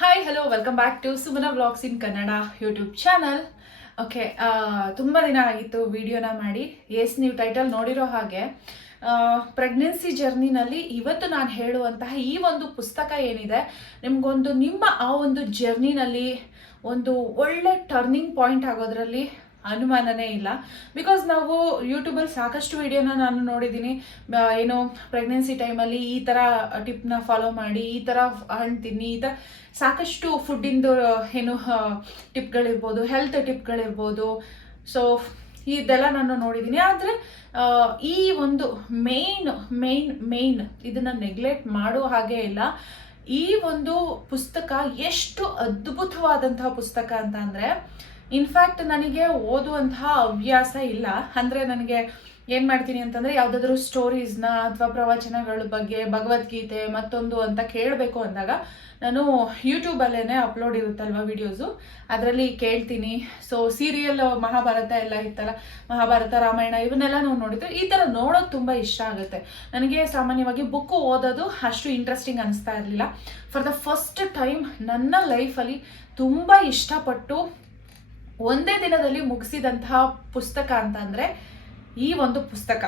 Hi hello welcome back to Sumana vlogs in Kannada YouTube channel okay ತುಂಬ ದಿನ ಆಗಿತ್ತು ವಿಡಿಯೋನ ಮಾಡಿ. ಎಸ್ ನೀವು ಟೈಟಲ್ ನೋಡಿರೋ ಹಾಗೆ ಪ್ರೆಗ್ನೆನ್ಸಿ ಜರ್ನಿನಲ್ಲಿ ಇವತ್ತು ನಾನು ಹೇಳುವಂತಹ ಈ ಒಂದು ಪುಸ್ತಕ ಏನಿದೆ, ನಿಮಗೊಂದು ನಿಮ್ಮ ಆ ಒಂದು ಜರ್ನಿನಲ್ಲಿ ಒಂದು ಒಳ್ಳೆ ಟರ್ನಿಂಗ್ ಪಾಯಿಂಟ್ ಆಗೋದ್ರಲ್ಲಿ ಅನುಮಾನನೇ ಇಲ್ಲ. ಬಿಕಾಸ್ ನಾವು ಯೂಟ್ಯೂಬಲ್ಲಿ ಸಾಕಷ್ಟು ವಿಡಿಯೋನ ನಾನು ನೋಡಿದ್ದೀನಿ. ಏನು ಪ್ರೆಗ್ನೆನ್ಸಿ ಟೈಮಲ್ಲಿ ಈ ಥರ ಟಿಪ್ನ ಫಾಲೋ ಮಾಡಿ, ಈ ಥರ ಹಣ್ಣು ತಿನ್ನಿ, ಈ ಥರ ಸಾಕಷ್ಟು ಫುಡ್ಡಿಂದು ಏನು ಟಿಪ್ಗಳಿರ್ಬೋದು ಹೆಲ್ತ್ ಟಿಪ್ಗಳಿರ್ಬೋದು ಸೊ ಇದೆಲ್ಲ ನಾನು ನೋಡಿದ್ದೀನಿ. ಆದರೆ ಈ ಒಂದು ಮೇಯ್ನ್ ಮೇನ್ ಮೇನ್ ಇದನ್ನು ನೆಗ್ಲೆಕ್ಟ್ ಮಾಡೋ ಹಾಗೆ ಇಲ್ಲ. ಈ ಒಂದು ಪುಸ್ತಕ ಎಷ್ಟು ಅದ್ಭುತವಾದಂತಹ ಪುಸ್ತಕ ಅಂತ ಅಂದರೆ ಇನ್ಫ್ಯಾಕ್ಟ್ ನನಗೆ ಓದುವಂತಹ ಹವ್ಯಾಸ ಇಲ್ಲ. ಅಂದರೆ ನನಗೆ ಏನು ಮಾಡ್ತೀನಿ ಅಂತಂದರೆ ಯಾವುದಾದ್ರೂ ಸ್ಟೋರೀಸ್ನ ಅಥವಾ ಪ್ರವಚನಗಳ ಬಗ್ಗೆ ಭಗವದ್ಗೀತೆ ಮತ್ತೊಂದು ಅಂತ ಕೇಳಬೇಕು ಅಂದಾಗ ನಾನು ಯೂಟ್ಯೂಬಲ್ಲೇ ಅಪ್ಲೋಡ್ ಇರುತ್ತಲ್ವ ವಿಡಿಯೋಸು ಅದರಲ್ಲಿ ಕೇಳ್ತೀನಿ. ಸೊ ಸೀರಿಯಲ್ ಮಹಾಭಾರತ ಎಲ್ಲ ಇತ್ತಲ್ಲ, ಮಹಾಭಾರತ, ರಾಮಾಯಣ ಇವನ್ನೆಲ್ಲ ನಾವು ನೋಡಿದ್ರೆ ಈ ಥರ ನೋಡೋದು ತುಂಬ ಇಷ್ಟ ಆಗುತ್ತೆ. ನನಗೆ ಸಾಮಾನ್ಯವಾಗಿ ಬುಕ್ಕು ಓದೋದು ಅಷ್ಟು ಇಂಟ್ರೆಸ್ಟಿಂಗ್ ಅನಿಸ್ತಾ ಇರಲಿಲ್ಲ. ಫಾರ್ ದ ಫಸ್ಟ್ ಟೈಮ್ ನನ್ನ ಲೈಫಲ್ಲಿ ತುಂಬ ಇಷ್ಟಪಟ್ಟು ಒಂದೇ ದಿನದಲ್ಲಿ ಮುಗಿಸಿದಂತಹ ಪುಸ್ತಕ ಅಂತಂದರೆ ಈ ಒಂದು ಪುಸ್ತಕ.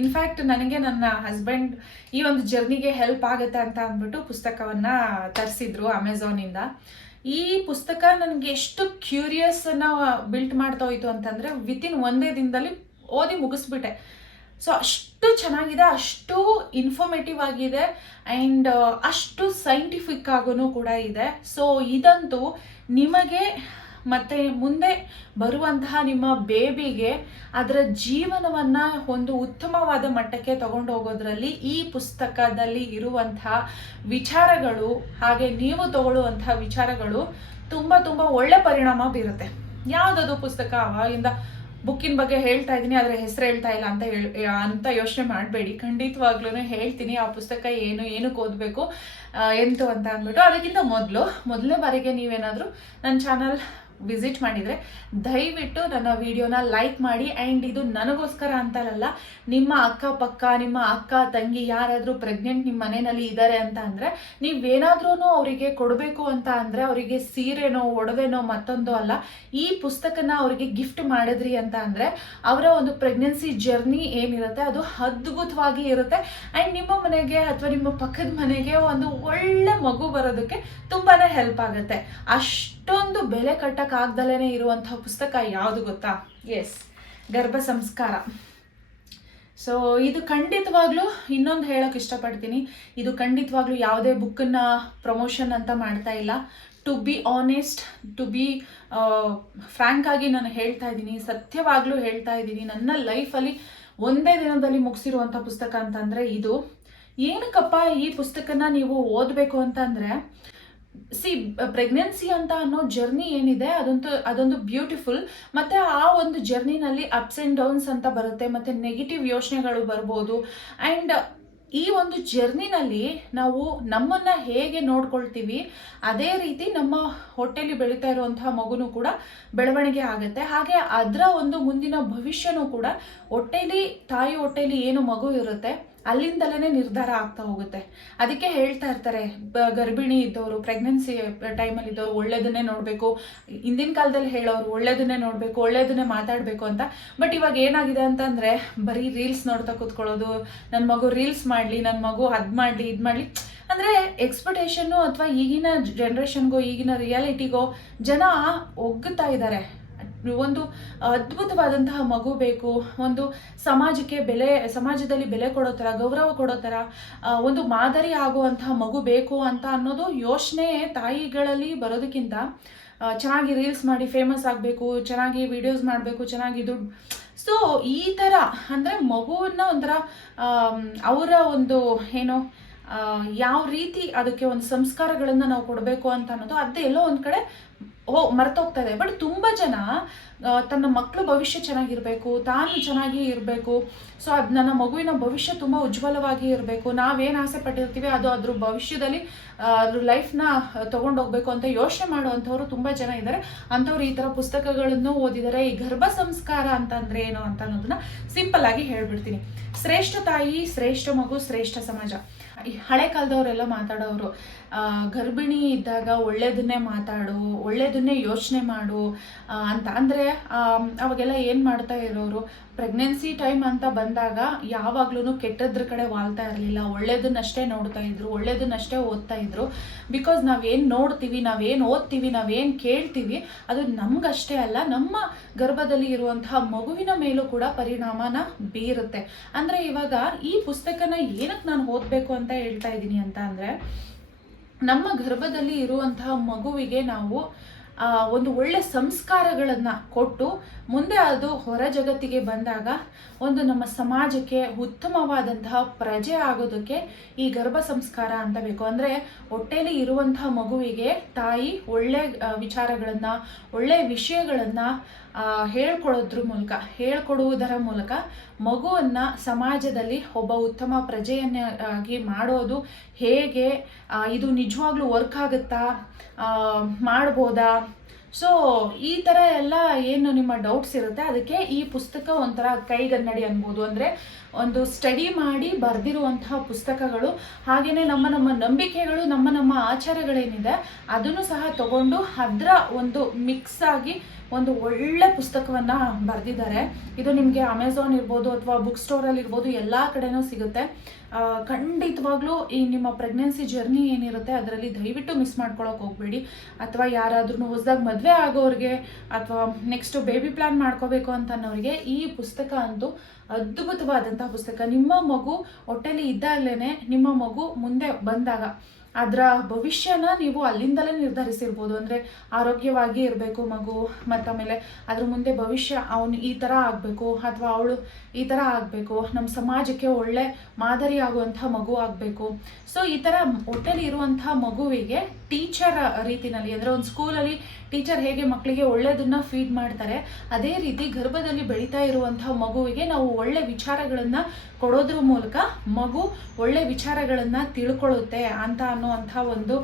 ಇನ್ಫ್ಯಾಕ್ಟ್ ನನಗೆ ನನ್ನ ಹಸ್ಬೆಂಡ್ ಈ ಒಂದು ಜರ್ನಿಗೆ ಹೆಲ್ಪ್ ಆಗುತ್ತೆ ಅಂತ ಅಂದ್ಬಿಟ್ಟು ಪುಸ್ತಕವನ್ನು ತರಿಸಿದ್ರು ಅಮೆಝಾನಿಂದ ಈ ಪುಸ್ತಕ ನನಗೆ ಎಷ್ಟು ಕ್ಯೂರಿಯಸ್ನ ಬಿಲ್ಟ್ ಮಾಡ್ತಾ ಹೋಯ್ತು ಅಂತಂದರೆ ವಿತಿನ್ ಒಂದೇ ದಿನದಲ್ಲಿ ಓದಿ ಮುಗಿಸ್ಬಿಟ್ಟೆ. ಸೊ ಅಷ್ಟು ಚೆನ್ನಾಗಿದೆ, ಅಷ್ಟು ಇನ್ಫಾರ್ಮೇಟಿವ್ ಆಗಿದೆ ಆ್ಯಂಡ್ ಅಷ್ಟು ಸೈಂಟಿಫಿಕ್ ಆಗೂ ಕೂಡ ಇದೆ. ಸೊ ಇದಂತೂ ನಿಮಗೆ ಮತ್ತೆ ಮುಂದೆ ಬರುವಂತಹ ನಿಮ್ಮ ಬೇಬಿಗೆ ಅದರ ಜೀವನವನ್ನ ಒಂದು ಉತ್ತಮವಾದ ಮಟ್ಟಕ್ಕೆ ತಗೊಂಡು ಹೋಗೋದ್ರಲ್ಲಿ ಈ ಪುಸ್ತಕದಲ್ಲಿ ಇರುವಂತಹ ವಿಚಾರಗಳು ಹಾಗೆ ನೀವು ತಗೊಳ್ಳುವಂತಹ ವಿಚಾರಗಳು ತುಂಬ ತುಂಬ ಒಳ್ಳೆ ಪರಿಣಾಮ ಬೀರುತ್ತೆ. ಯಾವುದದು ಪುಸ್ತಕ ಅವಾಗಿಂದ ಬುಕ್ಕಿನ ಬಗ್ಗೆ ಹೇಳ್ತಾ ಇದ್ದೀನಿ ಅದರ ಹೆಸರು ಹೇಳ್ತಾ ಇಲ್ಲ ಅಂತ ಹೇಳಿ ಅಂತ ಯೋಚನೆ ಮಾಡಬೇಡಿ. ಖಂಡಿತವಾಗ್ಲೂ ಹೇಳ್ತೀನಿ, ಆ ಪುಸ್ತಕ ಏನು, ಏನಕ್ಕೆ ಓದಬೇಕು ಎಂತು ಅಂತ ಅಂದ್ಬಿಟ್ಟು ಅದಕ್ಕಿಂತ ಮೊದಲು, ಮೊದಲನೇ ಬಾರಿಗೆ ನೀವೇನಾದರೂ ನನ್ನ ಚಾನಲ್ ವಿಸಿಟ್ ಮಾಡಿದರೆ ದಯವಿಟ್ಟು ನನ್ನ ವಿಡಿಯೋನ ಲೈಕ್ ಮಾಡಿ ಆ್ಯಂಡ್ ಇದು ನನಗೋಸ್ಕರ ಅಂತಲ್ಲ ನಿಮ್ಮ ಅಕ್ಕಪಕ್ಕ, ನಿಮ್ಮ ಅಕ್ಕ, ತಂಗಿ ಯಾರಾದರೂ ಪ್ರೆಗ್ನೆಂಟ್ ನಿಮ್ಮ ಮನೆಯಲ್ಲಿ ಇದ್ದಾರೆ ಅಂತ ಅಂದರೆ ನೀವೇನಾದ್ರೂ ಅವರಿಗೆ ಕೊಡಬೇಕು ಅಂತ ಅಂದರೆ ಅವರಿಗೆ ಸೀರೆನೋ, ಒಡವೆನೋ ಮತ್ತೊಂದು ಅಲ್ಲ, ಈ ಪುಸ್ತಕನ ಅವರಿಗೆ ಗಿಫ್ಟ್ ಮಾಡಿದ್ರಿ ಅಂತ ಅಂದರೆ ಅವರ ಒಂದು ಪ್ರೆಗ್ನೆನ್ಸಿ ಜರ್ನಿ ಏನಿರುತ್ತೆ, ಅದು ಅದ್ಭುತವಾಗಿ ಇರುತ್ತೆ. ಆ್ಯಂಡ್ ನಿಮ್ಮ ಮನೆಗೆ ಅಥವಾ ನಿಮ್ಮ ಪಕ್ಕದ ಮನೆಗೆ ಒಂದು ಒಳ್ಳೆ ಮಗು ಬರೋದಕ್ಕೆ ತುಂಬಾ ಹೆಲ್ಪ್ ಆಗುತ್ತೆ. ಅಷ್ಟೊಂದು ಬೆಲೆ ಕಟ್ಟಕ್ಕಾಗ್ದಲೇ ಇರುವಂತಹ ಪುಸ್ತಕ ಯಾವುದು ಗೊತ್ತಾ? ಎಸ್ ಗರ್ಭ ಸಂಸ್ಕಾರ. ಸೊ ಇದು ಖಂಡಿತವಾಗ್ಲೂ ಇನ್ನೊಂದು ಹೇಳೋಕೆ ಇಷ್ಟಪಡ್ತೀನಿ. ಇದು ಖಂಡಿತವಾಗ್ಲೂ ಯಾವುದೇ ಬುಕ್ಕನ್ನ ಪ್ರಮೋಷನ್ ಅಂತ ಮಾಡ್ತಾ ಇಲ್ಲ. To be honest to be frank ಆಗಿ ನಾನು ಹೇಳ್ತಾ ಇದ್ದೀನಿ ಸತ್ಯವಾಗ್ಲೂ ಹೇಳ್ತಾ ಇದ್ದೀನಿ. ನನ್ನ ಲೈಫಲ್ಲಿ ಒಂದೇ ದಿನದಲ್ಲಿ ಮುಗಿಸಿರುವಂಥ ಪುಸ್ತಕ ಅಂತಂದರೆ ಇದು. ಏನಕ್ಕಪ್ಪ ಈ ಪುಸ್ತಕನ ನೀವು ಓದಬೇಕು ಅಂತಂದರೆ ಸಿ ಪ್ರೆಗ್ನೆನ್ಸಿ ಅಂತ ಅನ್ನೋ ಜರ್ನಿ ಏನಿದೆ, ಅದಂತೂ, ಅದೊಂದು ಬ್ಯೂಟಿಫುಲ್ ಮತ್ತು ಆ ಒಂದು ಜರ್ನಿನಲ್ಲಿ ಅಪ್ಸ್ ಆ್ಯಂಡ್ ಡೌನ್ಸ್ ಅಂತ ಬರುತ್ತೆ, ಮತ್ತು ನೆಗೆಟಿವ್ ಯೋಚನೆಗಳು ಬರ್ಬೋದು. ಆ್ಯಂಡ್ ಈ ಒಂದು ಜರ್ನಿನಲ್ಲಿ ನಾವು ನಮ್ಮನ್ನ ಹೇಗೆ ನೋಡ್ಕೊಳ್ತೀವಿ, ಅದೇ ರೀತಿ ನಮ್ಮ ಹೊಟ್ಟೆಲಿ ಬೆಳೀತಾ ಇರುವಂತಹ ಮಗುನೂ ಕೂಡ ಬೆಳವಣಿಗೆ ಆಗುತ್ತೆ. ಹಾಗೆ ಅದರ ಒಂದು ಮುಂದಿನ ಭವಿಷ್ಯನೂ ಕೂಡ, ಹೊಟ್ಟೆಲಿ, ತಾಯಿ ಹೊಟ್ಟೆಲಿ ಏನು ಮಗು ಇರುತ್ತೆ ಅಲ್ಲಿಂದಲೇ ನಿರ್ಧಾರ ಆಗ್ತಾ ಹೋಗುತ್ತೆ. ಅದಕ್ಕೆ ಹೇಳ್ತಾ ಇರ್ತಾರೆ ಗರ್ಭಿಣಿ ಇದ್ದವರು ಪ್ರೆಗ್ನೆನ್ಸಿ ಟೈಮಲ್ಲಿ ಇದ್ದವರು ಒಳ್ಳೇದನ್ನೇ ನೋಡಬೇಕು. ಹಿಂದಿನ ಕಾಲದಲ್ಲಿ ಹೇಳೋರು ಒಳ್ಳೇದನ್ನೇ ನೋಡಬೇಕು, ಒಳ್ಳೇದನ್ನೇ ಮಾತಾಡಬೇಕು ಅಂತ. ಬಟ್ ಇವಾಗ ಏನಾಗಿದೆ ಅಂತಂದರೆ, ಬರೀ ರೀಲ್ಸ್ ನೋಡ್ತಾ ಕೂತ್ಕೊಳ್ಳೋದು ನನ್ನ ಮಗು ರೀಲ್ಸ್ ಮಾಡಲಿ ನನ್ನ ಮಗು ಅದು ಮಾಡಲಿ, ಇದು ಮಾಡಲಿ. ಅಂದರೆ ಎಕ್ಸ್ಪೆಕ್ಟೇಷನ್ನು ಅಥವಾ ಈಗಿನ ಜನ್ರೇಷನ್ಗೋ ಈಗಿನ ರಿಯಾಲಿಟಿಗೋ ಜನ ಒಗ್ಗುತ್ತಾ ಇದ್ದಾರೆ ಒಂದು ಅದ್ಭುತವಾದಂತಹ ಮಗು ಬೇಕು, ಒಂದು ಸಮಾಜಕ್ಕೆ ಬೆಲೆ, ಸಮಾಜದಲ್ಲಿ ಬೆಲೆ ಕೊಡೋ ಥರ, ಗೌರವ ಕೊಡೋ ಥರ ಒಂದು ಮಾದರಿ ಆಗುವಂತಹ ಮಗು ಬೇಕು ಅಂತ ಅನ್ನೋದು ಯೋಚನೆ ತಾಯಿಗಳಲ್ಲಿ ಬರೋದಕ್ಕಿಂತ ಚೆನ್ನಾಗಿ ರೀಲ್ಸ್ ಮಾಡಿ ಫೇಮಸ್ ಆಗಬೇಕು, ಚೆನ್ನಾಗಿ ವಿಡಿಯೋಸ್ ಮಾಡಬೇಕು, ಚೆನ್ನಾಗಿ ದುಡ್ಡು. ಸೊ ಈ ಥರ ಅಂದರೆ ಮಗುವನ್ನ ಒಂಥರ ಅವರ ಒಂದು ಏನು ಯಾವ ರೀತಿ ಅದಕ್ಕೆ ಒಂದು ಸಂಸ್ಕಾರಗಳನ್ನು ನಾವು ಕೊಡಬೇಕು ಅಂತ ಅನ್ನೋದು ಅದೇ ಎಲ್ಲೋ ಒಂದು ಕಡೆ ಓ ಮರ್ತೋಗ್ತಾ ಇದೆ. ಬಟ್ ತುಂಬ ಜನ ತನ್ನ ಮಕ್ಕಳು ಭವಿಷ್ಯ ಚೆನ್ನಾಗಿರಬೇಕು ತಾನು ಚೆನ್ನಾಗಿ ಇರಬೇಕು. ಸೊ ಅದು ನನ್ನ ಮಗುವಿನ ಭವಿಷ್ಯ ತುಂಬ ಉಜ್ವಲವಾಗಿ ಇರಬೇಕು. ನಾವೇನು ಆಸೆ ಪಟ್ಟಿರ್ತೀವಿ ಅದು ಅದ್ರ ಭವಿಷ್ಯದಲ್ಲಿ ಅದ್ರ ಲೈಫ್ನ ತಗೊಂಡೋಗ್ಬೇಕು ಅಂತ ಯೋಚನೆ ಮಾಡುವಂಥವ್ರು ತುಂಬ ಜನ ಇದ್ದಾರೆ ಅಂಥವ್ರು ಈ ಥರ ಪುಸ್ತಕಗಳನ್ನು ಓದಿದರೆ. ಈ ಗರ್ಭ ಸಂಸ್ಕಾರ ಅಂತಂದ್ರೆ ಏನು ಅಂತ ಅನ್ನೋದನ್ನ ಸಿಂಪಲ್ ಆಗಿ ಹೇಳ್ಬಿಡ್ತೀನಿ. ಶ್ರೇಷ್ಠ ತಾಯಿ ಶ್ರೇಷ್ಠ ಮಗು ಶ್ರೇಷ್ಠ ಸಮಾಜ. ಈ ಹಳೆ ಕಾಲದವರೆಲ್ಲ ಮಾತಾಡೋರು ಗರ್ಭಿಣಿ ಇದ್ದಾಗ ಒಳ್ಳೇದನ್ನೇ ಮಾತಾಡು ಒಳ್ಳೇದನ್ನೇ ಯೋಚನೆ ಮಾಡು ಆ, ಅಂತ. ಅಂದರೆ ಅವಾಗೆಲ್ಲ ಏನು ಮಾಡ್ತಾ ಇರೋರು ಪ್ರೆಗ್ನೆನ್ಸಿ ಟೈಮ್ ಅಂತ ಬಂದಾಗ ಯಾವಾಗ್ಲೂ ಕೆಟ್ಟದ್ರ ಕಡೆ ವಾಲ್ತಾ ಇರಲಿಲ್ಲ. ಒಳ್ಳೇದನ್ನಷ್ಟೇ ನೋಡ್ತಾ ಇದ್ರು, ಒಳ್ಳೇದನ್ನಷ್ಟೇ ಓದ್ತಾ ಇದ್ರು. ಬಿಕಾಸ್ ನಾವೇನು ನೋಡ್ತೀವಿ, ನಾವೇನು ಓದ್ತೀವಿ, ನಾವೇನು ಕೇಳ್ತೀವಿ, ಅದು ನಮ್ಗಷ್ಟೇ ಅಲ್ಲ, ನಮ್ಮ ಗರ್ಭದಲ್ಲಿ ಇರುವಂತಹ ಮಗುವಿನ ಮೇಲೂ ಕೂಡ ಪರಿಣಾಮನ ಬೀರುತ್ತೆ. ಅಂದರೆ ಇವಾಗ ಈ ಪುಸ್ತಕನ ಏನಕ್ಕೆ ನಾನು ಓದಬೇಕು ಅಂತ ಹೇಳ್ತಾ ಇದ್ದೀನಿ ಅಂತ ಅಂದರೆ, ನಮ್ಮ ಗರ್ಭದಲ್ಲಿ ಇರುವಂತಹ ಮಗುವಿಗೆ ನಾವು ಒಂದು ಒಳ್ಳೆ ಸಂಸ್ಕಾರಗಳನ್ನು ಕೊಟ್ಟು ಮುಂದೆ ಅದು ಹೊರ ಜಗತ್ತಿಗೆ ಬಂದಾಗ ಒಂದು ನಮ್ಮ ಸಮಾಜಕ್ಕೆ ಉತ್ತಮವಾದಂತಹ ಪ್ರಜೆ ಆಗೋದಕ್ಕೆ ಈ ಗರ್ಭ ಸಂಸ್ಕಾರ ಅಂತ ಬೇಕು. ಅಂದರೆ ಹೊಟ್ಟೆಯಲ್ಲಿ ಇರುವಂತಹ ಮಗುವಿಗೆ ತಾಯಿ ಒಳ್ಳೆ ವಿಚಾರಗಳನ್ನು, ಒಳ್ಳೆ ವಿಷಯಗಳನ್ನು ಹೇಳ್ಕೊಡೋದ್ರ ಮೂಲಕ, ಹೇಳ್ಕೊಡುವುದರ ಮೂಲಕ ಮಗುವನ್ನ ಸಮಾಜದಲ್ಲಿ ಒಬ್ಬ ಉತ್ತಮ ಪ್ರಜೆಯನ್ನಾಗಿ ಮಾಡೋದು ಹೇಗೆ ಇದು ನಿಜವಾಗ್ಲೂ ವರ್ಕ್ ಆಗುತ್ತಾ ಮಾಡ್ಬೋದಾ ಸೊ ಈ ಥರ ಎಲ್ಲ ಏನು ನಿಮ್ಮ ಡೌಟ್ಸ್ ಇರುತ್ತೆ, ಅದಕ್ಕೆ ಈ ಪುಸ್ತಕ ಒಂಥರ ಕೈಗನ್ನಡಿ ಅನ್ಬೋದು. ಅಂದರೆ ಒಂದು ಸ್ಟಡಿ ಮಾಡಿ ಬರೆದಿರುವಂತಹ ಪುಸ್ತಕಗಳು ಹಾಗೆಯೇ ನಮ್ಮ ನಮ್ಮ ನಂಬಿಕೆಗಳು, ನಮ್ಮ ನಮ್ಮ ಆಚಾರಗಳೇನಿದೆ, ಅದನ್ನು ಸಹ ತಗೊಂಡು ಅದರ ಒಂದು ಮಿಕ್ಸ್ ಆಗಿ ಒಂದು ಒಳ್ಳೆ ಪುಸ್ತಕವನ್ನ ಬರೆದಿದ್ದಾರೆ. ಇದು ನಿಮಗೆ ಅಮೆಝಾನ್ ಇರ್ಬೋದು ಅಥವಾ ಬುಕ್ ಸ್ಟೋರಲ್ಲಿ ಇರ್ಬೋದು, ಎಲ್ಲ ಕಡೆನೂ ಸಿಗುತ್ತೆ. ಖಂಡಿತವಾಗ್ಲೂ ಈ ನಿಮ್ಮ ಪ್ರೆಗ್ನೆನ್ಸಿ ಜರ್ನಿ ಏನಿರುತ್ತೆ ಅದರಲ್ಲಿ ದಯವಿಟ್ಟು ಮಿಸ್ ಮಾಡ್ಕೊಳಕ್ ಹೋಗ್ಬೇಡಿ. ಅಥವಾ ಯಾರಾದ್ರೂ ಹೊಸದಾಗಿ ಮದುವೆ ಆಗೋರಿಗೆ ಅಥವಾ ನೆಕ್ಸ್ಟ್ ಬೇಬಿ ಪ್ಲಾನ್ ಮಾಡ್ಕೋಬೇಕು ಅಂತ ಅನ್ನೋರಿಗೆ ಈ ಪುಸ್ತಕ ಅಂತೂ ಅದ್ಭುತವಾದಂತಹ ಪುಸ್ತಕ. ನಿಮ್ಮ ಮಗು ಹೊಟ್ಟೆಲಿ ಇದ್ದಾಗಲೇ ನಿಮ್ಮ ಮಗು ಮುಂದೆ ಬಂದಾಗ ಅದರ ಭವಿಷ್ಯನ ನೀವು ಅಲ್ಲಿಂದಲೇ ನಿರ್ಧರಿಸಿರ್ಬೋದು. ಅಂದರೆ ಆರೋಗ್ಯವಾಗಿ ಇರಬೇಕು ಮಗು ಮತ್ತು ಆಮೇಲೆ ಅದ್ರ ಮುಂದೆ ಭವಿಷ್ಯ ಅವನು ಈ ಥರ ಆಗಬೇಕು ಅಥವಾ ಅವಳು ಈ ಥರ ಆಗಬೇಕು. ನಮ್ಮ ಸಮಾಜಕ್ಕೆ ಒಳ್ಳೆ ಮಾದರಿ ಆಗುವಂಥ ಮಗು ಆಗಬೇಕು. ಸೊ ಈ ಥರ ಹೊಟ್ಟೆಲಿ ಇರುವಂಥ ಮಗುವಿಗೆ ಟೀಚರ್ ರೀತಿನಲ್ಲಿ, ಅಂದರೆ ಒಂದು ಸ್ಕೂಲಲ್ಲಿ ಟೀಚರ್ ಹೇಗೆ ಮಕ್ಕಳಿಗೆ ಒಳ್ಳೆಯದನ್ನು ಫೀಡ್ ಮಾಡ್ತಾರೆ, ಅದೇ ರೀತಿ ಗರ್ಭದಲ್ಲಿ ಬೆಳೀತಾ ಇರುವಂತಹ ಮಗುವಿಗೆ ನಾವು ಒಳ್ಳೆ ವಿಚಾರಗಳನ್ನ ಕೊಡೋದ್ರ ಮೂಲಕ ಮಗು ಒಳ್ಳೆ ವಿಚಾರಗಳನ್ನ ತಿಳ್ಕೊಳ್ಳುತ್ತೆ ಅಂತ ಅನ್ನುವಂಥ ಒಂದು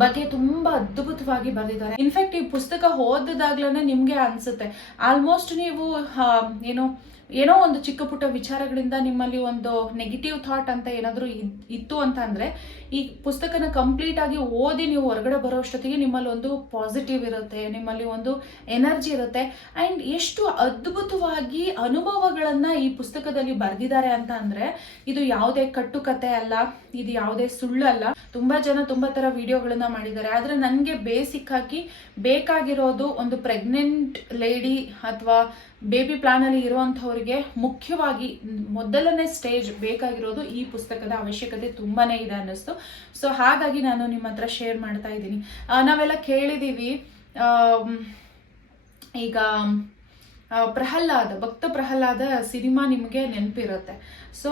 ಬಗ್ಗೆ ತುಂಬಾ ಅದ್ಭುತವಾಗಿ ಬರೆದಿದ್ದಾರೆ. ಇನ್ಫ್ಯಾಕ್ಟ್ ಈ ಪುಸ್ತಕ ಓದಿದಾಗ್ಲೇ ನಿಮಗೆ ಅನ್ಸುತ್ತೆ. ಆಲ್ಮೋಸ್ಟ್ ನೀವು ಏನು ಏನೋ ಒಂದು ಚಿಕ್ಕ ಪುಟ್ಟ ವಿಚಾರಗಳಿಂದ ನಿಮ್ಮಲ್ಲಿ ಒಂದು ನೆಗೆಟಿವ್ ಥಾಟ್ ಅಂತ ಏನಾದರೂ ಇತ್ತು ಅಂತ ಅಂದ್ರೆ, ಈ ಪುಸ್ತಕನ ಕಂಪ್ಲೀಟ್ ಆಗಿ ಓದಿ ನೀವು ಹೊರಗಡೆ ಬರೋ ಅಷ್ಟೊತ್ತಿಗೆ ನಿಮ್ಮಲ್ಲಿ ಒಂದು ಪಾಸಿಟಿವ್ ಇರುತ್ತೆ, ನಿಮ್ಮಲ್ಲಿ ಒಂದು ಎನರ್ಜಿ ಇರುತ್ತೆ. ಆ್ಯಂಡ್ ಎಷ್ಟು ಅದ್ಭುತವಾಗಿ ಅನುಭವಗಳನ್ನ ಈ ಪುಸ್ತಕದಲ್ಲಿ ಬರೆದಿದ್ದಾರೆ ಅಂತ ಅಂದ್ರೆ, ಇದು ಯಾವುದೇ ಕಟ್ಟುಕತೆ ಅಲ್ಲ, ಇದು ಯಾವುದೇ ಸುಳ್ಳಲ್ಲ ತುಂಬಾ ಜನ ತುಂಬಾ ಥರ ವಿಡಿಯೋಗಳನ್ನ ಮಾಡಿದ್ದಾರೆ. ಆದ್ರೆ ನನಗೆ ಬೇಸಿಕ್ ಆಗಿ ಬೇಕಾಗಿರೋದು ಒಂದು ಪ್ರೆಗ್ನೆಂಟ್ ಲೇಡಿ ಅಥವಾ ಬೇಬಿ ಪ್ಲಾನ್ ಅಲ್ಲಿ ಇರುವಂತವ್ರಿಗೆ ಮುಖ್ಯವಾಗಿ ಮೊದಲನೇ ಸ್ಟೇಜ್ ಬೇಕಾಗಿರೋದು ಈ ಪುಸ್ತಕದ ಅವಶ್ಯಕತೆ ತುಂಬಾನೇ ಇದೆ ಅನ್ನಿಸ್ತು. ಸೊ ಹಾಗಾಗಿ ನಾನು ನಿಮ್ಮ ಹತ್ರ ಶೇರ್ ಮಾಡ್ತಾ ಇದ್ದೀನಿ. ನಾವೆಲ್ಲ ಕೇಳಿದೀವಿ ಈಗ ಪ್ರಹ್ಲಾದ, ಭಕ್ತ ಪ್ರಹ್ಲಾದ ಸಿನಿಮಾ ನಿಮಗೆ ನೆನಪಿರುತ್ತೆ. ಸೊ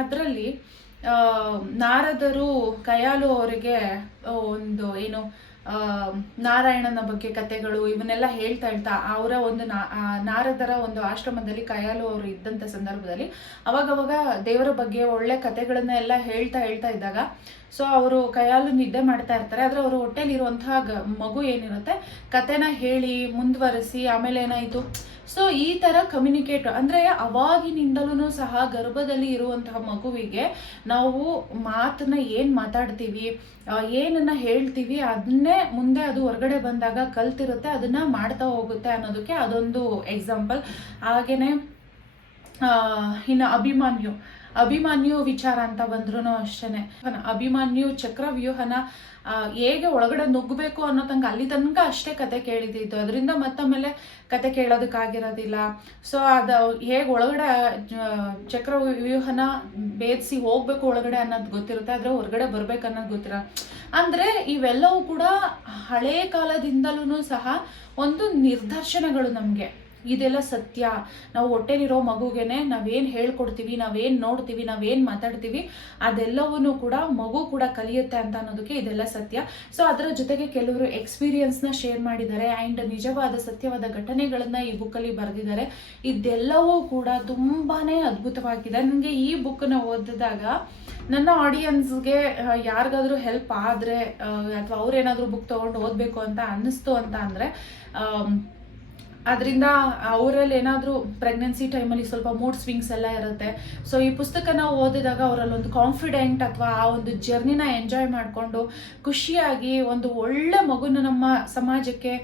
ಅದರಲ್ಲಿ ನಾರದರು, ಕಯಾಲು ಅವರಿಗೆ ಒಂದು, ಏನು ನಾರಾಯಣನ ಬಗ್ಗೆ ಕಥೆಗಳು ಇವನ್ನೆಲ್ಲ ಹೇಳ್ತಾ ಹೇಳ್ತಾ ಅವರ ಒಂದು ನಾರದರ ಒಂದು ಆಶ್ರಮದಲ್ಲಿ ಕಯಾಲು ಅವರು ಇದ್ದಂಥ ಸಂದರ್ಭದಲ್ಲಿ ಅವಾಗವಾಗ ದೇವರ ಬಗ್ಗೆ ಒಳ್ಳೆ ಕಥೆಗಳನ್ನ ಎಲ್ಲ ಹೇಳ್ತಾ ಹೇಳ್ತಾ ಇದ್ದಾಗ ಸೊ ಅವರು ಕೈಯಾಲು ನಿದ್ದೆ ಮಾಡ್ತಾ ಇರ್ತಾರೆ. ಆದರೆ ಅವರು ಹೊಟ್ಟೆಲಿರುವಂತಹ ಗ, ಮಗು ಏನಿರುತ್ತೆ? ಕತೆನ ಹೇಳಿ, ಮುಂದುವರೆಸಿ, ಆಮೇಲೆ ಏನಾಯಿತು? ಸೊ ಈ ಥರ ಕಮ್ಯುನಿಕೇಟ್ ಅಂದರೆ ಅವಾಗಿನಿಂದಲೂ ಸಹ ಗರ್ಭದಲ್ಲಿ ಇರುವಂತಹ ಮಗುವಿಗೆ ನಾವು ಮಾತನ್ನ ಏನು ಮಾತಾಡ್ತೀವಿ ಏನನ್ನ ಹೇಳ್ತೀವಿ ಅದನ್ನೇ ಮುಂದೆ ಅದು ಹೊರಗಡೆ ಬಂದಾಗ ಕಲ್ತಿರುತ್ತೆ, ಅದನ್ನ ಮಾಡ್ತಾ ಹೋಗುತ್ತೆ ಅನ್ನೋದಕ್ಕೆ ಅದೊಂದು ಎಕ್ಸಾಂಪಲ್ ಹಾಗೆಯೇ ಇನ್ನು ಅಭಿಮನ್ಯು. ಅಭಿಮನ್ಯು ವಿಚಾರ ಅಂತ ಬಂದ್ರು ಅಷ್ಟೇನೆ. ಅಭಿಮನ್ಯು ಚಕ್ರವ್ಯೂಹನ ಹೇಗೆ ಒಳಗಡೆ ನುಗ್ಗಬೇಕು ಅನ್ನೋ ತನಕ ಅಲ್ಲಿ ತನಕ ಅಷ್ಟೇ ಕತೆ ಕೇಳಿದ್ದಿತ್ತು ಅದರಿಂದ ಮತ್ತೊಮ್ಮೆಲೆ ಕತೆ ಕೇಳೋದಕ್ಕಾಗಿರೋದಿಲ್ಲ. ಸೊ ಅದು ಹೇಗೆ ಒಳಗಡೆ ಚಕ್ರ ಚಕ್ರವ್ಯೂಹನ ಭೇದಿಸಿ ಹೋಗ್ಬೇಕು ಒಳಗಡೆ ಅನ್ನೋದು ಗೊತ್ತಿರುತ್ತೆ. ಆದರೆ ಹೊರಗಡೆ ಬರ್ಬೇಕು ಅನ್ನೋದು ಗೊತ್ತಿರ ಅಂದರೆ ಇವೆಲ್ಲವೂ ಕೂಡ ಹಳೇ ಕಾಲದಿಂದಲೂ ಸಹ ಒಂದು ನಿರ್ದರ್ಶನಗಳು ನಮಗೆ. ಇದೆಲ್ಲ ಸತ್ಯ. ನಾವು ಹೊಟ್ಟೆಲಿರೋ ಮಗುಗೆನೆ ನಾವೇನು ಹೇಳ್ಕೊಡ್ತೀವಿ, ನಾವೇನು ನೋಡ್ತೀವಿ, ನಾವೇನು ಮಾತಾಡ್ತೀವಿ ಅದೆಲ್ಲವೂ ಕೂಡ ಮಗು ಕೂಡ ಕಲಿಯುತ್ತೆ ಅಂತ ಅನ್ನೋದಕ್ಕೆ ಇದೆಲ್ಲ ಸತ್ಯ. ಸೊ ಅದರ ಜೊತೆಗೆ ಕೆಲವರು ಎಕ್ಸ್ಪೀರಿಯನ್ಸ್ನ ಶೇರ್ ಮಾಡಿದ್ದಾರೆ ಆ್ಯಂಡ್ ನಿಜವಾದ ಸತ್ಯವಾದ ಘಟನೆಗಳನ್ನು ಈ ಬುಕ್ಕಲ್ಲಿ ಬರೆದಿದ್ದಾರೆ. ಇದೆಲ್ಲವೂ ಕೂಡ ತುಂಬಾ ಅದ್ಭುತವಾಗಿದೆ. ನನಗೆ ಈ ಬುಕ್ಕನ್ನ ಓದಿದಾಗ ನನ್ನ ಆಡಿಯನ್ಸ್ಗೆ ಯಾರಿಗಾದರೂ ಹೆಲ್ಪ್ ಆದರೆ ಅಥವಾ ಅವ್ರೇನಾದರೂ ಬುಕ್ ತೊಗೊಂಡು ಓದಬೇಕು ಅಂತ ಅನ್ನಿಸ್ತು ಅಂತ ಅಂದರೆ ಅದರಿಂದ ಅವರಲ್ಲಿ ಏನಾದರೂ ಪ್ರೆಗ್ನೆನ್ಸಿ ಟೈಮಲ್ಲಿ ಸ್ವಲ್ಪ ಮೂಡ್ ಸ್ವಿಂಗ್ಸ್ ಎಲ್ಲ ಇರುತ್ತೆ. ಸೊ ಈ ಪುಸ್ತಕನ ಓದಿದಾಗ ಅವರಲ್ಲಿ ಒಂದು ಕಾನ್ಫಿಡೆಂಟ್ ಅಥವಾ ಆ ಒಂದು ಜರ್ನಿನ ಎಂಜಾಯ್ ಮಾಡಿಕೊಂಡು ಖುಷಿಯಾಗಿ ಒಂದು ಒಳ್ಳೆ ಮಗುನ ನಮ್ಮ ಸಮಾಜಕ್ಕೆ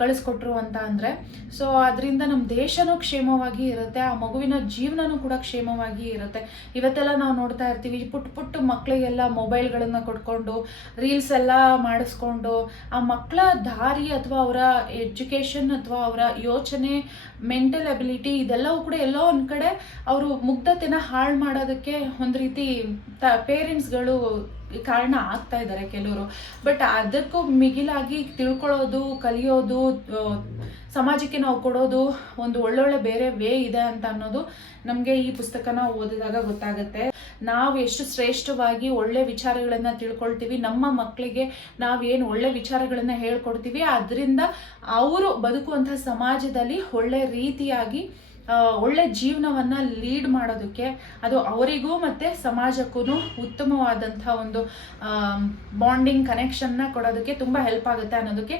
ಕಳಿಸ್ಕೊಟ್ರು ಅಂತ ಅಂದರೆ ಸೊ ಅದರಿಂದ ನಮ್ಮ ದೇಶನೂ ಕ್ಷೇಮವಾಗಿ ಇರುತ್ತೆ, ಆ ಮಗುವಿನ ಜೀವನನೂ ಕೂಡ ಕ್ಷೇಮವಾಗಿ ಇರುತ್ತೆ. ಇವತ್ತೆಲ್ಲ ನಾವು ನೋಡ್ತಾ ಇರ್ತೀವಿ ಪುಟ್ಟ ಪುಟ್ಟ ಮಕ್ಕಳಿಗೆಲ್ಲ ಮೊಬೈಲ್ಗಳನ್ನು ಕೊಟ್ಕೊಂಡು ರೀಲ್ಸ್ ಎಲ್ಲ ಮಾಡಿಸ್ಕೊಂಡು, ಆ ಮಕ್ಕಳ ದಾರಿ ಅಥವಾ ಅವರ ಎಜುಕೇಷನ್ ಅಥವಾ ಅವರ ಯೋಚನೆ ಮೆಂಟಲ್ ಅಬಿಲಿಟಿ ಇದೆಲ್ಲವೂ ಕೂಡ ಎಲ್ಲೋ ಒಂದು ಕಡೆ ಅವರು ಮುಗ್ಧತೆನ ಹಾಳು ಮಾಡೋದಕ್ಕೆ ಒಂದು ರೀತಿ ತ ಪೇರೆಂಟ್ಸ್ಗಳು ಕಾರಣ ಆಗ್ತಾ ಇದ್ದಾರೆ ಕೆಲವರು. ಬಟ್ ಅದಕ್ಕೂ ಮಿಗಿಲಾಗಿ ತಿಳ್ಕೊಳ್ಳೋದು, ಕಲಿಯೋದು ಸಮಾಜಕ್ಕೆ ನಾವು ಕೊಡೋದು ಒಂದು ಒಳ್ಳೊಳ್ಳೆ ಬೇರೆ ವೇ ಇದೆ ಅಂತ ಅನ್ನೋದು ನಮಗೆ ಈ ಪುಸ್ತಕನ ಓದಿದಾಗ ಗೊತ್ತಾಗುತ್ತೆ. ನಾವು ಎಷ್ಟು ಶ್ರೇಷ್ಠವಾಗಿ ಒಳ್ಳೆ ವಿಚಾರಗಳನ್ನ ತಿಳ್ಕೊಳ್ತೀವಿ, ನಮ್ಮ ಮಕ್ಕಳಿಗೆ ನಾವೇನು ಒಳ್ಳೆ ವಿಚಾರಗಳನ್ನ ಹೇಳ್ಕೊಡ್ತೀವಿ, ಅದರಿಂದ ಅವರು ಬದುಕುವಂತಹ ಸಮಾಜದಲ್ಲಿ ಒಳ್ಳೆ ರೀತಿಯಾಗಿ ಒಳ್ಳೆ ಜೀವನವನ್ನ ಲೀಡ್ ಮಾಡೋದಕ್ಕೆ ಅದು ಅವರಿಗೂ ಮತ್ತೆ ಸಮಾಜಕ್ಕೂ ಉತ್ತಮವಾದಂಥ ಒಂದು ಬಾಂಡಿಂಗ್ ಕನೆಕ್ಷನ್ನ ಕೊಡೋದಕ್ಕೆ ತುಂಬ ಹೆಲ್ಪ್ ಆಗುತ್ತೆ ಅನ್ನೋದಕ್ಕೆ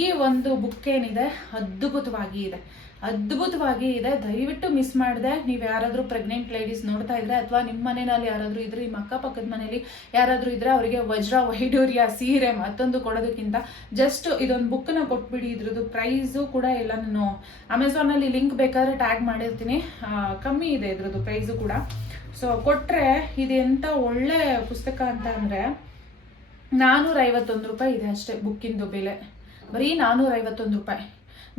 ಈ ಒಂದು ಬುಕ್ ಏನಿದೆ, ಅದ್ಭುತವಾಗಿ ಇದೆ. ಅದ್ಭುತವಾಗಿ ಇದೆ. ದಯವಿಟ್ಟು ಮಿಸ್ ಮಾಡಿದೆ. ನೀವು ಯಾರಾದರೂ ಪ್ರೆಗ್ನೆಂಟ್ ಲೇಡೀಸ್ ನೋಡ್ತಾ ಇದ್ರೆ ಅಥವಾ ನಿಮ್ಮ ಮನೆಯಲ್ಲಿ ಯಾರಾದರೂ ಇದ್ರೆ, ನಿಮ್ಮ ಅಕ್ಕಪಕ್ಕದ ಮನೇಲಿ ಯಾರಾದರೂ ಇದ್ರೆ ಅವರಿಗೆ ವಜ್ರ, ವೈಡೂರ್ಯ ಸೀರೆ ಮತ್ತೊಂದು ಕೊಡೋದಕ್ಕಿಂತ ಜಸ್ಟ್ ಇದೊಂದು ಬುಕ್ಕನ್ನ ಕೊಟ್ಬಿಡಿ. ಇದ್ರದ್ದು ಪ್ರೈಸು ಕೂಡ ಎಲ್ಲ ನಾನು ಅಮೆಝಾನಲ್ಲಿ ಲಿಂಕ್ ಬೇಕಾದ್ರೆ ಟ್ಯಾಗ್ ಮಾಡಿರ್ತೀನಿ. ಕಮ್ಮಿ ಇದೆ ಇದ್ರದ್ದು ಪ್ರೈಸು ಕೂಡ. ಸೊ ಕೊಟ್ಟರೆ ಇದು ಎಂಥ ಒಳ್ಳೆ ಪುಸ್ತಕ ಅಂತ ಅಂದರೆ ನಾನ್ನೂರ ಐವತ್ತೊಂದು ರೂಪಾಯಿ ಇದೆ ಅಷ್ಟೇ ಬುಕ್ಕಿಂದು ಬೆಲೆ. ಬರೀ ನಾನ್ನೂರ ಐವತ್ತೊಂದು ರೂಪಾಯಿ.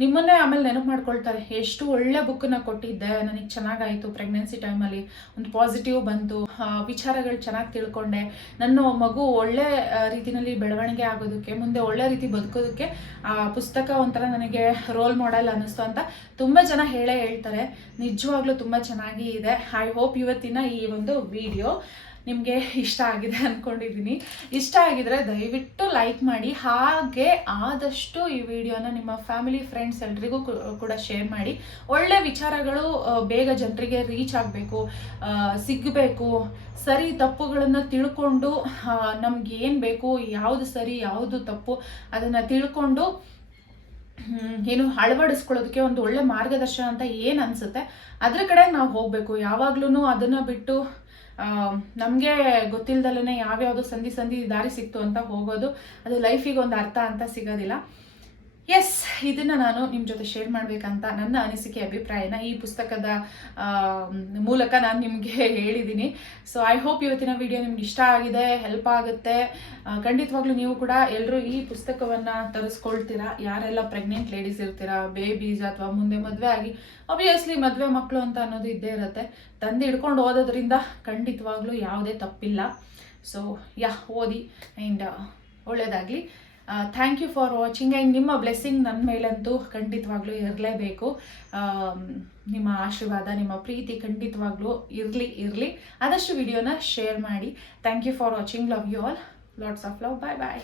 ನಿಮ್ಮನ್ನೇ ಆಮೇಲೆ ನೆನಪು ಮಾಡ್ಕೊಳ್ತಾರೆ. ಎಷ್ಟು ಒಳ್ಳೆ ಬುಕ್ಕನ್ನ ಕೊಟ್ಟಿದ್ದೆ, ನನಗೆ ಚೆನ್ನಾಗಾಯಿತು ಪ್ರೆಗ್ನೆನ್ಸಿ ಟೈಮಲ್ಲಿ ಒಂದು ಪಾಸಿಟಿವ್ ಬಂತು ವಿಚಾರಗಳು ಚೆನ್ನಾಗಿ ತಿಳ್ಕೊಂಡೆ. ನನ್ನ ಮಗು ಒಳ್ಳೆ ರೀತಿಯಲ್ಲಿ ಬೆಳವಣಿಗೆ ಆಗೋದಕ್ಕೆ, ಮುಂದೆ ಒಳ್ಳೆ ರೀತಿ ಬದುಕೋದಕ್ಕೆ, ಆ ಪುಸ್ತಕ ಒಂಥರ ನನಗೆ ರೋಲ್ ಮಾಡೆಲ್ ಅನ್ನಿಸ್ತು ಅಂತ ತುಂಬ ಜನ ಹೇಳೇ ಹೇಳ್ತಾರೆ. ನಿಜವಾಗ್ಲೂ ತುಂಬ ಚೆನ್ನಾಗಿ ಇದೆ. ಐ ಹೋಪ್ ಇವತ್ತಿನ ಈ ಒಂದು ವಿಡಿಯೋ ನಿಮಗೆ ಇಷ್ಟ ಆಗಿದೆ ಅಂದ್ಕೊಂಡಿದ್ದೀನಿ ಇಷ್ಟ ಆಗಿದ್ರೆ ದಯವಿಟ್ಟು ಲೈಕ್ ಮಾಡಿ. ಹಾಗೆ ಆದಷ್ಟು ಈ ವಿಡಿಯೋನ ನಿಮ್ಮ ಫ್ಯಾಮಿಲಿ ಫ್ರೆಂಡ್ಸ್ ಎಲ್ರಿಗೂ ಕೂಡ ಶೇರ್ ಮಾಡಿ. ಒಳ್ಳೆ ವಿಚಾರಗಳು ಬೇಗ ಜನರಿಗೆ ರೀಚ್ ಆಗಬೇಕು ಸಿಗಬೇಕು. ಸರಿ ತಪ್ಪುಗಳನ್ನು ತಿಳ್ಕೊಂಡು ನಮ್ಗೆ ಏನು ಬೇಕು, ಯಾವುದು ಸರಿ, ಯಾವುದು ತಪ್ಪು ಅದನ್ನು ತಿಳ್ಕೊಂಡು ಏನು ಅಳವಡಿಸ್ಕೊಳ್ಳೋದಕ್ಕೆ ಒಂದು ಒಳ್ಳೆ ಮಾರ್ಗದರ್ಶನ ಅಂತ ಏನು ಅನ್ಸುತ್ತೆ? ಅದ್ರ ಕಡೆ ನಾವು ಹೋಗಬೇಕು. ಯಾವಾಗ್ಲೂ ಅದನ್ನು ಬಿಟ್ಟು ನಮಗೆ ಗೊತ್ತಿಲ್ದಲೇ ಯಾವ್ಯಾವುದು ಸಂಧಿ ಸಂಧಿ ದಾರಿ ಸಿಕ್ತು ಅಂತ ಹೋಗೋದು. ಅದು ಲೈಫಿಗೆ ಒಂದು ಅರ್ಥ ಅಂತ ಸಿಗೋದಿಲ್ಲ. ಎಸ್ ಇದನ್ನ ನಾನು ನಿಮ್ಮ ಜೊತೆ ಶೇರ್ ಮಾಡ್ಬೇಕಂತ ನನ್ನ ಅನಿಸಿಕೆ, ಅಭಿಪ್ರಾಯನ ಈ ಪುಸ್ತಕದ ಮೂಲಕ ನಾನು ನಿಮಗೆ ಹೇಳಿದ್ದೀನಿ ಸೊ ಐ ಹೋಪ್ ಇವತ್ತಿನ ವಿಡಿಯೋ ನಿಮ್ಗೆ ಇಷ್ಟ ಆಗಿದೆ ಹೆಲ್ಪ್ ಆಗುತ್ತೆ. ಖಂಡಿತವಾಗ್ಲೂ ನೀವು ಕೂಡ ಎಲ್ಲರೂ ಈ ಪುಸ್ತಕವನ್ನು ತರಿಸ್ಕೊಳ್ತೀರಾ? ಯಾರೆಲ್ಲ ಪ್ರೆಗ್ನೆಂಟ್ ಲೇಡೀಸ್ ಇರ್ತೀರಾ? ಬೇಬೀಸ್ ಅಥವಾ ಮುಂದೆ ಮದುವೆ ಆಗಿ ಅಬ್ವಿಯಸ್ಲಿ ಮದುವೆ ಮಕ್ಕಳು ಅಂತ ಅನ್ನೋದು ಇದ್ದೇ ಇರುತ್ತೆ. ತಂದು ಹಿಡ್ಕೊಂಡು ಓದೋದ್ರಿಂದ ಖಂಡಿತವಾಗ್ಲೂ ಯಾವುದೇ ತಪ್ಪಿಲ್ಲ. ಸೊ ಯಾ ಓದಿ ಆ್ಯಂಡ್ ಒಳ್ಳೆಯದಾಗಲಿ thank you for watching and ನಿಮ್ಮ ಬ್ಲೆಸ್ಸಿಂಗ್ ನನ್ನ ಮೇಲಂತೂ ಖಂಡಿತವಾಗ್ಲೂ ಇರಲೇಬೇಕು. ನಿಮ್ಮ ಆಶೀರ್ವಾದ, ನಿಮ್ಮ ಪ್ರೀತಿ ಖಂಡಿತವಾಗ್ಲೂ ಇರಲಿ ಇರಲಿ. ಆದಷ್ಟು ವಿಡಿಯೋನ ಶೇರ್ ಮಾಡಿ. Thank you for watching love you all lots of love bye bye